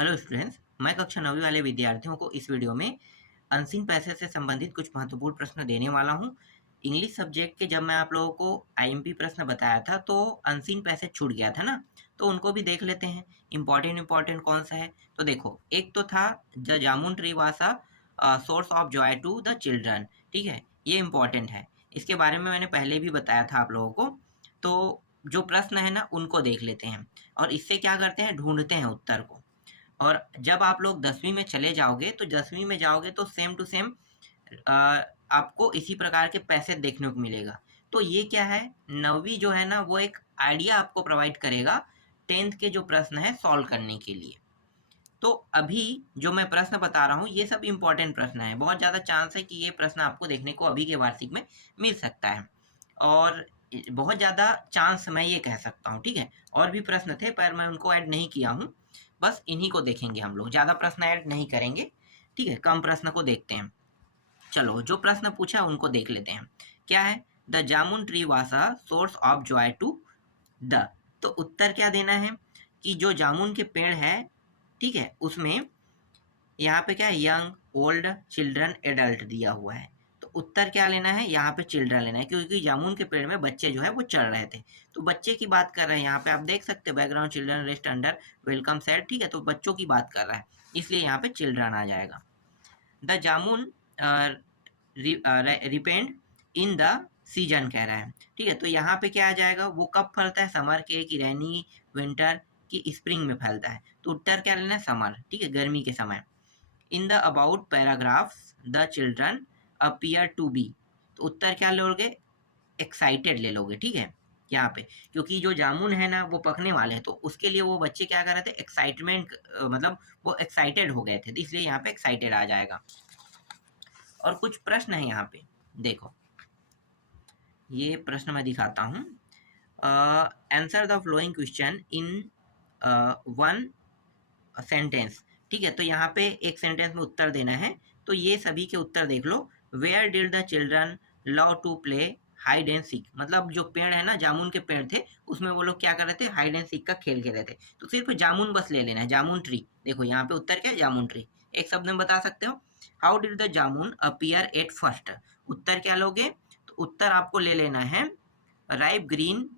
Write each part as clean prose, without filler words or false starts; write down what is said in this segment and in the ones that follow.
Hello students, मैं कक्षा 9वीं वाले विद्यार्थियों को इस वीडियो में अनसीन पैसेज से संबंधित कुछ महत्वपूर्ण प्रश्न देने वाला हूं। इंग्लिश सब्जेक्ट के जब मैं आप लोगों को आईएमपी प्रश्न बताया था तो अनसीन पैसेज छूट गया था ना, तो उनको भी देख लेते हैं। इंपॉर्टेंट कौन सा है? तो देखो, एक तो था the jamun tree was a source of joy to the children. ठीक है, ये इंपॉर्टेंट है। इसके बारे में मैंने पहले भी बताया था आप लोगों को। तो जो प्रश्न है ना, उनको देख लेते हैं और इससे क्या करते हैं, ढूंढते हैं उत्तर को। और जब आप लोग 10वीं में चले जाओगे तो 10वीं में जाओगे तो सेम टू सेम आपको इसी प्रकार के पैसेज देखने को मिलेगा। तो ये क्या है, 9वीं जो है ना वो एक आइडिया आपको प्रोवाइड करेगा 10th के जो प्रश्न है सॉल्व करने के लिए। तो अभी जो मैं प्रश्न बता रहा हूँ ये सब इम्पोर्टेंट प्रश्न है। बहुत ज़्यादा चांस है कि ये प्रश्न आपको देखने को अभी के वार्षिक में मिल सकता है और बहुत ज़्यादा चांस मैं ये कह सकता हूँ। ठीक है, और भी प्रश्न थे पर मैं उनको ऐड नहीं किया हूँ। बस इन्हीं को देखेंगे हम लोग, ज़्यादा प्रश्न ऐड नहीं करेंगे। ठीक है, कम प्रश्न को देखते हैं। चलो, जो प्रश्न पूछा उनको देख लेते हैं। क्या है? The jamun tree was a source of joy to the. तो उत्तर क्या देना है कि जो जामुन के पेड़ है, ठीक है, उसमें यहाँ पे क्या है, यंग, ओल्ड, चिल्ड्रन, एडल्ट दिया हुआ है। तो उत्तर क्या लेना है, यहाँ पे चिल्ड्रन लेना है क्योंकि जामुन के पेड़ में बच्चे जो है वो चढ़ रहे थे। तो बच्चे की बात कर रहे हैं, यहाँ पे आप देख सकते हो background children rest under welcome set. ठीक है, तो बच्चों की बात कर रहा है, इसलिए यहाँ पे चिल्ड्रन आ जाएगा। The jamun रिपेंड in the season कह रहा है। ठीक है, तो यहाँ पे क्या आ जाएगा, वो कब फलता है, समर के कि रैनी, विंटर की स्प्रिंग में फैलता है। तो उत्तर क्या लेना है, समर। ठीक है, गर्मी के समय। In the about paragraphs the children appear to be. तो उत्तर क्या लोगे, एक्साइटेड ले लोगे। ठीक है, यहाँ पे क्योंकि जो जामुन है ना वो पकने वाले हैं, तो उसके लिए वो बच्चे क्या कर रहे थे, एक्साइटमेंट, मतलब वो एक्साइटेड हो गए थे, तो इसलिए यहाँ पे एक्साइटेड आ जाएगा। और कुछ प्रश्न है यहाँ पे, देखो ये प्रश्न मैं दिखाता हूँ। Answer the flowing question in one sentence. ठीक है, तो यहाँ पे एक सेंटेंस में उत्तर देना है। तो ये सभी के उत्तर देख लो। Where did the children love to play hide and seek. मतलब जो पेड़ है ना, जामुन के पेड़ थे, उसमें वो लोग क्या कर रहे थे, हाइड एंड सीक का खेल खेल रहे थे। तो सिर्फ जामुन बस ले लेना है, जामुन ट्री। देखो यहाँ पे उत्तर क्या है, जामुन ट्री। एक शब्द में बता सकते हो। How did the jamun appear at first. उत्तर क्या लोगे, तो उत्तर आपको ले लेना है राइप ग्रीन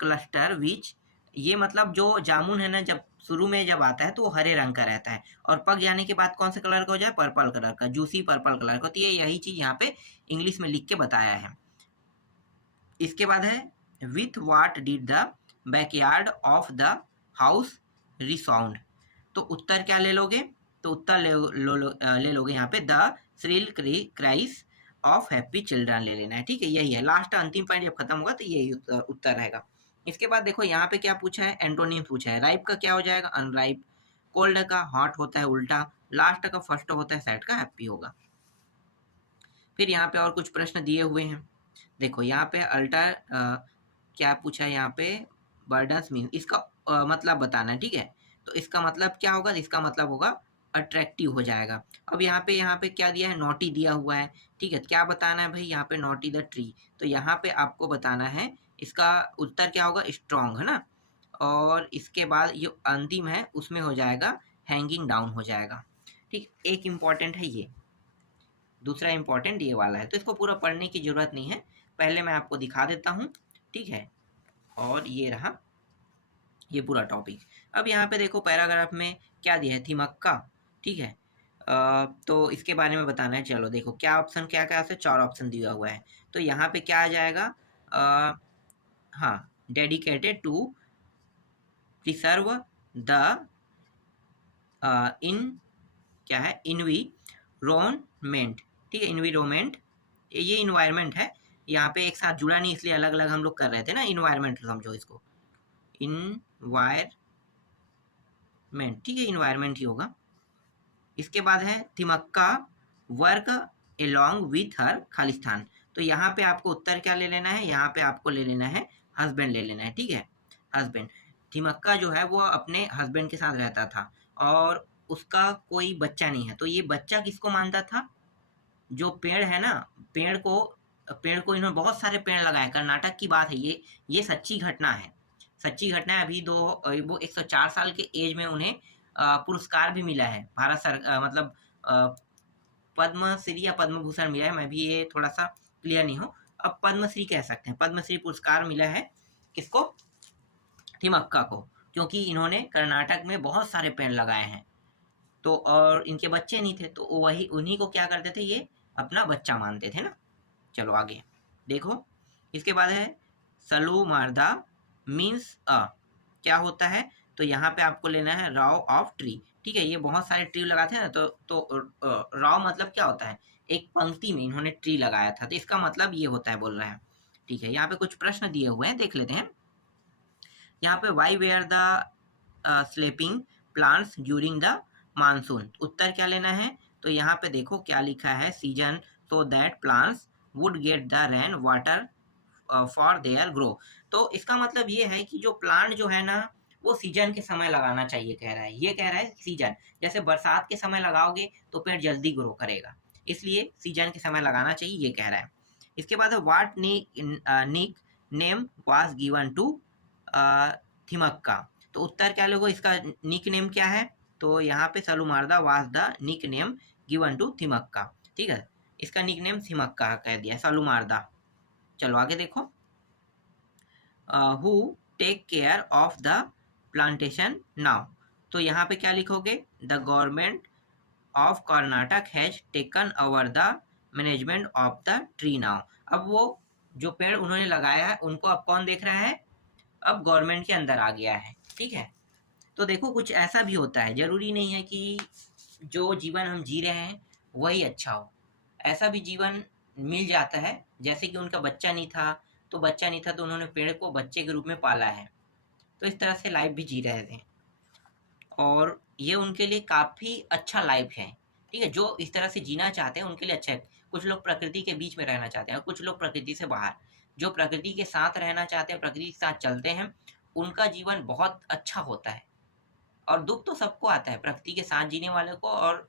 क्लस्टर विच। ये मतलब जो जामुन है ना, जब शुरू में जब आता है तो वो हरे रंग का रहता है और पक जाने के बाद कौन से कलर का हो जाए, पर्पल कलर का, जूसी पर्पल कलर का। तो ये यही चीज यहाँ पे इंग्लिश में लिख के बताया है। इसके बाद है with what did the backyard of the house resound. तो उत्तर क्या ले लोगे, तो उत्तर ले लोगे यहाँ पे the thrill cries of happy children ले लेना है। ठीक है, यही है लास्ट अंतिम पॉइंट, जब खत्म होगा तो यही उत्तर रहेगा। इसके बाद देखो यहाँ पे क्या पूछा है, एंटोनिम पूछा है। राइप का क्या हो जाएगा, अनराइप। कोल्ड का हॉट होता है उल्टा। लास्ट का फर्स्ट होता है, सैड का हैप्पी होगा। फिर यहाँ पे और कुछ प्रश्न दिए हुए हैं। देखो यहाँ पे अल्टर क्या पूछा है, यहाँ पे बर्डन्स मीन, इसका मतलब बताना है। ठीक है, तो इसका मतलब क्या होगा, इसका मतलब होगा अट्रैक्टिव हो जाएगा। अब यहाँ पे क्या दिया है, नॉटी दिया हुआ है। ठीक है, क्या बताना है भाई, यहाँ पे नॉटी द ट्री। तो यहाँ पे आपको बताना है, इसका उत्तर क्या होगा, स्ट्रॉन्ग, है ना। और इसके बाद जो अंतिम है उसमें हो जाएगा हैंगिंग डाउन हो जाएगा। ठीक, एक इम्पॉर्टेंट है ये, दूसरा इंपॉर्टेंट ये वाला है। तो इसको पूरा पढ़ने की जरूरत नहीं है, पहले मैं आपको दिखा देता हूँ। ठीक है, और ये रहा ये पूरा टॉपिक। अब यहाँ पे देखो पैराग्राफ में क्या दिया है, थिमक्का। ठीक है, तो इसके बारे में बताना है। चलो देखो क्या ऑप्शन, क्या क्या से 4 ऑप्शन दिया हुआ है। तो यहाँ पे क्या आ जाएगा, हाँ, dedicated to preserve the in, क्या है, इन्वीरोमेंट। ठीक है, इन्वीरोमेंट, ये इन्वायरमेंट है। यहाँ पे एक साथ जुड़ा नहीं, इसलिए अलग अलग हम लोग कर रहे थे ना। इन्वायरमेंट समझो इसको, इन्वायरमेंट। ठीक है, इन्वायरमेंट ही होगा। इसके बाद है Thimmakka work along with her Khalistan. तो यहाँ पे आपको उत्तर क्या ले लेना है, यहाँ पे आपको ले लेना है हस्बैंड ले लेना है। ठीक है, हस्बैंड। थिमक्का जो है वो अपने हस्बैंड के साथ रहता था और उसका कोई बच्चा नहीं है। तो ये बच्चा किसको मानता था, जो पेड़ है ना, पेड़ को इन्होंने बहुत सारे पेड़ लगाए। कर्नाटक की बात है ये सच्ची घटना है। सच्ची घटना है। अभी वो 104 साल के एज में उन्हें पुरस्कार भी मिला है, भारत सरकार मतलब पद्मश्री या पद्म भूषण मिला है, मैं भी ये थोड़ा सा क्लियर नहीं हूँ। अब पद्मश्री कह सकते हैं, पद्मश्री पुरस्कार मिला है किसको, थिमक्का को, क्योंकि इन्होंने कर्नाटक में बहुत सारे पेड़ लगाए हैं। तो और इनके बच्चे नहीं थे, तो वही उन्हीं को क्या करते थे, ये अपना बच्चा मानते थे ना। चलो आगे देखो, इसके बाद है सलूमार्दा मीन्स क्या होता है, तो यहाँ पे आपको लेना है राव ऑफ ट्री। ठीक है, ये बहुत सारे ट्री लगाते हैं ना, तो राव मतलब क्या होता है, एक पंक्ति में इन्होंने ट्री लगाया था, तो इसका मतलब ये होता है बोल रहे हैं। ठीक है, यहाँ पे कुछ प्रश्न दिए हुए हैं, देख लेते हैं। यहाँ पे why were the sleeping plants during the monsoon, उत्तर क्या लेना है, तो यहाँ पे देखो क्या लिखा है, season so that plants would get the rain water for their grow. तो इसका मतलब ये है कि जो प्लांट जो है ना, वो सीजन के समय लगाना चाहिए, कह रहा है, ये कह रहा है सीजन, जैसे बरसात के समय लगाओगे तो पेड़ जल्दी ग्रो करेगा, इसलिए सीजन के समय लगाना चाहिए, ये कह रहा है। इसके बाद what nick name was given to Thimmakka, तो उत्तर क्या लोगों, इसका निक नेम क्या है, तो यहाँ पे Saalumarada was the nickname given to Thimmakka. ठीक है, इसका निक नेम थिमक्का कह दिया, सलूमार्दा। चलो आगे देखो, who take care of the plantation now, तो यहाँ पे क्या लिखोगे, the government of Karnataka has taken over the management of the tree now. अब वो जो पेड़ उन्होंने लगाया है उनको अब कौन देख रहा है, अब गवर्नमेंट के अंदर आ गया है। ठीक है, तो देखो कुछ ऐसा भी होता है, जरूरी नहीं है कि जो जीवन हम जी रहे हैं वही अच्छा हो, ऐसा भी जीवन मिल जाता है, जैसे कि उनका बच्चा नहीं था, तो बच्चा नहीं था तो उन्होंने पेड़ को बच्चे के रूप में पाला है, तो इस तरह से लाइफ भी जी रहे थे, और ये उनके लिए काफ़ी अच्छा लाइफ है। ठीक है, जो इस तरह से जीना चाहते हैं उनके लिए अच्छा है। कुछ लोग प्रकृति के बीच में रहना चाहते हैं और कुछ लोग प्रकृति से बाहर, जो प्रकृति के साथ रहना चाहते हैं, प्रकृति के साथ चलते हैं, उनका जीवन बहुत अच्छा होता है। और दुख तो सबको आता है, प्रकृति के साथ जीने वाले को, और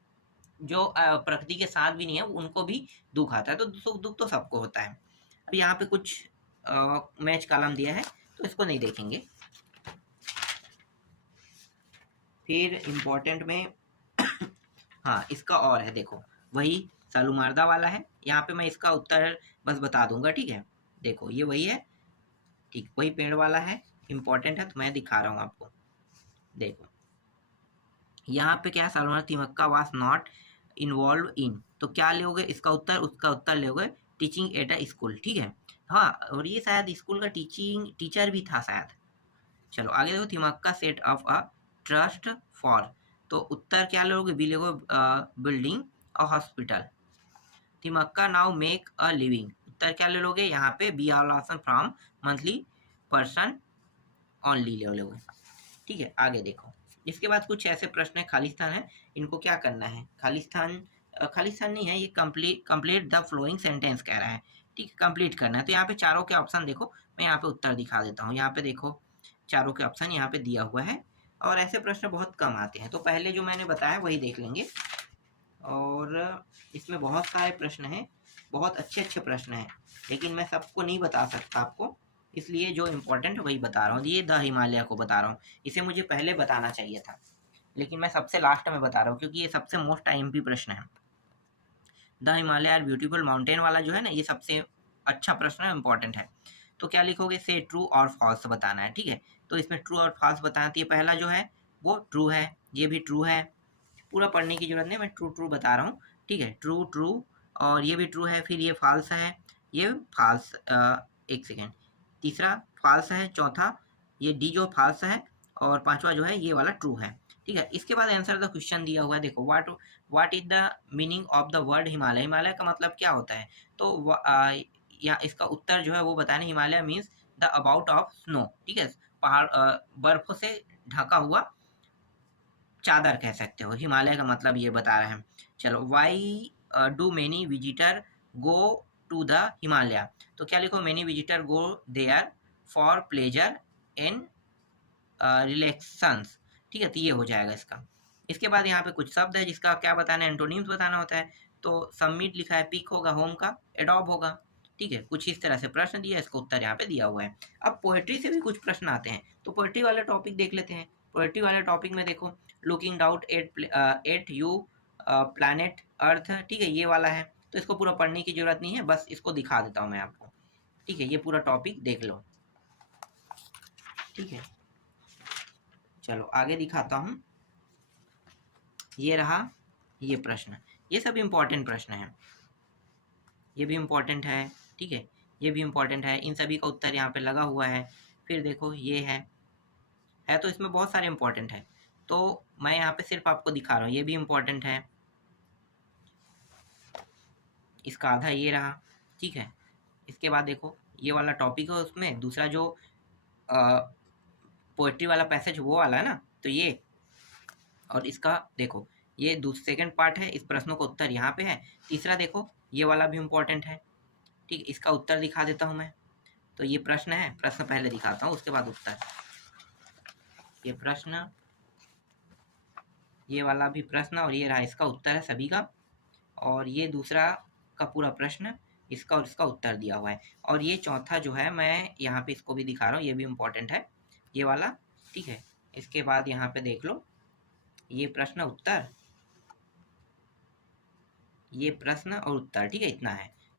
जो प्रकृति के साथ भी नहीं है उनको भी दुख आता है, तो दुख तो सबको होता है। अब यहाँ पे कुछ मैच कॉलम दिया है, तो इसको नहीं देखेंगे। फिर इम्पोर्टेंट में हाँ, इसका और है, देखो वही सलूमार्दा वाला है, यहाँ पे मैं इसका उत्तर बस बता दूंगा। ठीक है, देखो ये वही है, ठीक वही पेड़ वाला है, इम्पोर्टेंट है, तो मैं दिखा रहा हूँ आपको। देखो यहाँ पे क्या है, Saalumarada Thimmakka was not involve in, तो क्या लोगे इसका उत्तर, उसका उत्तर लोगे टीचिंग एट अ स्कूल। ठीक है, हाँ, और ये शायद स्कूल का टीचर भी था शायद। चलो आगे देखो, Thimmakka set off a trust for, तो उत्तर क्या लोगे, बी लोगे building a hospital. Thimmakka now make a living, उत्तर क्या ले लोगे, यहाँ पे B also from monthly person only ले लोगे। ठीक है, आगे देखो, इसके बाद कुछ ऐसे प्रश्न है, खालिस्तान है, इनको क्या करना है, खालिस्तान नहीं है ये, कंप्लीट द फ्लोइंग सेंटेंस कह रहा है। ठीक है, कंप्लीट करना है, तो यहाँ पे चारों के ऑप्शन देखो, मैं यहाँ पे उत्तर दिखा देता हूँ। यहाँ पे देखो चारों के ऑप्शन यहाँ पे दिया हुआ है, और ऐसे प्रश्न बहुत कम आते हैं, तो पहले जो मैंने बताया वही देख लेंगे। और इसमें बहुत सारे प्रश्न हैं, बहुत अच्छे अच्छे प्रश्न हैं, लेकिन मैं सबको नहीं बता सकता आपको, इसलिए जो इम्पोर्टेंट वही बता रहा हूँ। ये द हिमालय को बता रहा हूँ, इसे मुझे पहले बताना चाहिए था, लेकिन मैं सबसे लास्ट में बता रहा हूँ, क्योंकि ये सबसे मोस्ट IMP प्रश्न है। The Himalaya are beautiful mountain वाला जो है ना, ये सबसे अच्छा प्रश्न है, इम्पोर्टेंट है। तो क्या लिखोगे, से ट्रू और फॉल्स बताना है। ठीक है, तो इसमें ट्रू और फॉल्स बताना, तो ये पहला जो है वो ट्रू है, ये भी ट्रू है, पूरा पढ़ने की जरूरत नहीं, मैं ट्रू ट्रू बता रहा हूँ। ठीक है, ट्रू ट्रू, और ये भी ट्रू है, फिर ये फॉल्स है, ये फॉल्स, एक सेकेंड, तीसरा फॉल्स है, चौथा ये डी जो फॉल्स है, और पांचवा जो है ये वाला ट्रू है। ठीक है, इसके बाद आंसर द क्वेश्चन दिया हुआ है, देखो what is the meaning of the word Himalaya, Himalaya का मतलब क्या होता है, तो या इसका उत्तर जो है वो बताना, Himalaya means the about of snow. ठीक है, पहाड़ बर्फ से ढका हुआ चादर कह सकते हो, हिमालय का मतलब ये बता रहे हैं। चलो, why do many visitor go to the Himalaya, तो क्या लिखो, many visitor go there for pleasure and relaxations. ठीक है, तो ये हो जाएगा इसका। इसके बाद यहाँ पे कुछ शब्द है जिसका क्या बताना है, एंटोनिम्स बताना होता है, तो सबमिट लिखा है, पिक होगा, होम का एडॉब होगा। ठीक है, कुछ इस तरह से प्रश्न दिया, इसका उत्तर यहाँ पे दिया हुआ है। अब पोएट्री से भी कुछ प्रश्न आते हैं, तो पोएट्री वाले टॉपिक देख लेते हैं। पोएट्री वाले टॉपिक में देखो, looking down at you planet earth, ठीक है, ये वाला है। तो इसको पूरा पढ़ने की जरूरत नहीं है, बस इसको दिखा देता हूँ मैं आपको, ठीक है। ये पूरा टॉपिक देख लो, ठीक है। चलो आगे दिखाता हूँ। ये रहा ये प्रश्न, ये सब इम्पोर्टेंट प्रश्न है, ये भी इम्पोर्टेंट है, ठीक है, ये भी इम्पोर्टेंट है। इन सभी का उत्तर यहाँ पे लगा हुआ है। फिर देखो ये है तो इसमें बहुत सारे इम्पोर्टेंट है, तो मैं यहाँ पे सिर्फ आपको दिखा रहा हूँ। ये भी इम्पोर्टेंट है, इसका आधा ये रहा, ठीक है। इसके बाद देखो ये वाला टॉपिक है, उसमें दूसरा जो पोएट्री वाला पैसेज वो वाला है ना, तो ये, और इसका देखो ये सेकंड पार्ट है, इस प्रश्नों का उत्तर यहाँ पे है। तीसरा देखो ये वाला भी इम्पोर्टेंट है, ठीक, इसका उत्तर दिखा देता हूँ मैं। तो ये प्रश्न है, प्रश्न पहले दिखाता हूँ, उसके बाद उत्तर। ये प्रश्न, ये वाला भी प्रश्न, और ये रहा इसका उत्तर है सभी का। और ये दूसरा का पूरा प्रश्न, इसका और इसका उत्तर दिया हुआ है। और ये चौथा जो है मैं यहाँ पे इसको भी दिखा रहा हूँ, ये भी इम्पोर्टेंट है, ये वाला, ठीक है। इसके बाद यहाँ पे देख लो ये प्रश्न उत्तर, ये प्रश्न और उत्तर, ठीक है, इतना है।